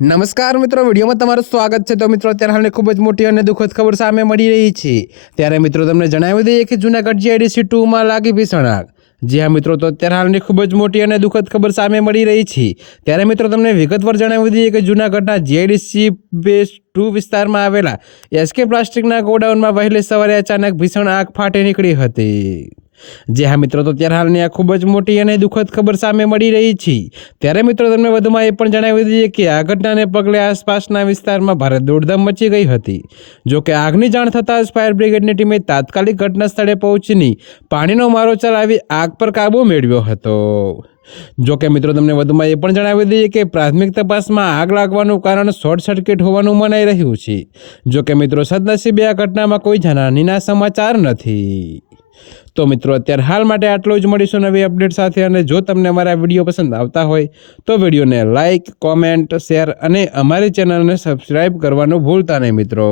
નમસ્કાર મિત્રો, વિડીયોમાં તમારું સ્વાગત છે। તો મિત્રો, અત્યારે હાલની ખૂબ જ મોટી અને દુઃખદ ખબર સામે મળી રહી છે। ત્યારે મિત્રો તમને જણાવી દઈએ કે જૂનાગઢ જીઆઈડીસી 2માં લાગી ભીષણ આગ। જી હા મિત્રો, તો અત્યારે હાલની ખૂબ જ મોટી અને દુઃખદ ખબર સામે મળી રહી છે। ત્યારે મિત્રો તમને વિગતવાર જણાવી દઈએ કે જૂનાગઢના જીઆઈડીસી બેઝ 2 વિસ્તારમાં આવેલા એસકે પ્લાસ્ટિકના ગોડાઉનમાં વહેલી સવારે અચાનક ભીષણ આગ ફાટી નીકળી હતી। જે હા મિત્રો, તો ત્યારે હાલની આ ખૂબ જ મોટી અને દુઃખદ ખબર સામે મળી રહી છે। ત્યારે મિત્રો તમને વધુમાં એ પણ જણાવી દઈએ કે આ ઘટનાને પગલે આસપાસના વિસ્તારમાં ભારે દોડધામ મચી ગઈ હતી। જો કે આગની જાણ થતાં જ ફાયર બ્રિગેડની ટીમે તાત્કાલિક ઘટના સ્થળે પહોંચીને પાણીનો મારો ચલાવી આગ પર કાબૂ મેળવ્યો હતો। જો કે મિત્રો તમને વધુમાં એ પણ જણાવી દઈએ કે પ્રાથમિક તપાસમાં આગ લાગવાનું કારણ શોર્ટ સર્કિટ હોવાનું મનાઈ રહ્યું છે। જો કે મિત્રો સદનસીબે આ ઘટનામાં કોઈ જાનહાનિના સમાચાર નથી। તો મિત્રો અત્યારે હાલ માટે આટલું જ। મળીશું નવી અપડેટ સાથે। અને જો તમને અમારા વિડીયો પસંદ આવતા હોય તો વિડીયોને લાઇક, કોમેન્ટ, શેર અને અમારી ચેનલને સબસ્ક્રાઈબ કરવાનું ભૂલતા નહીં મિત્રો।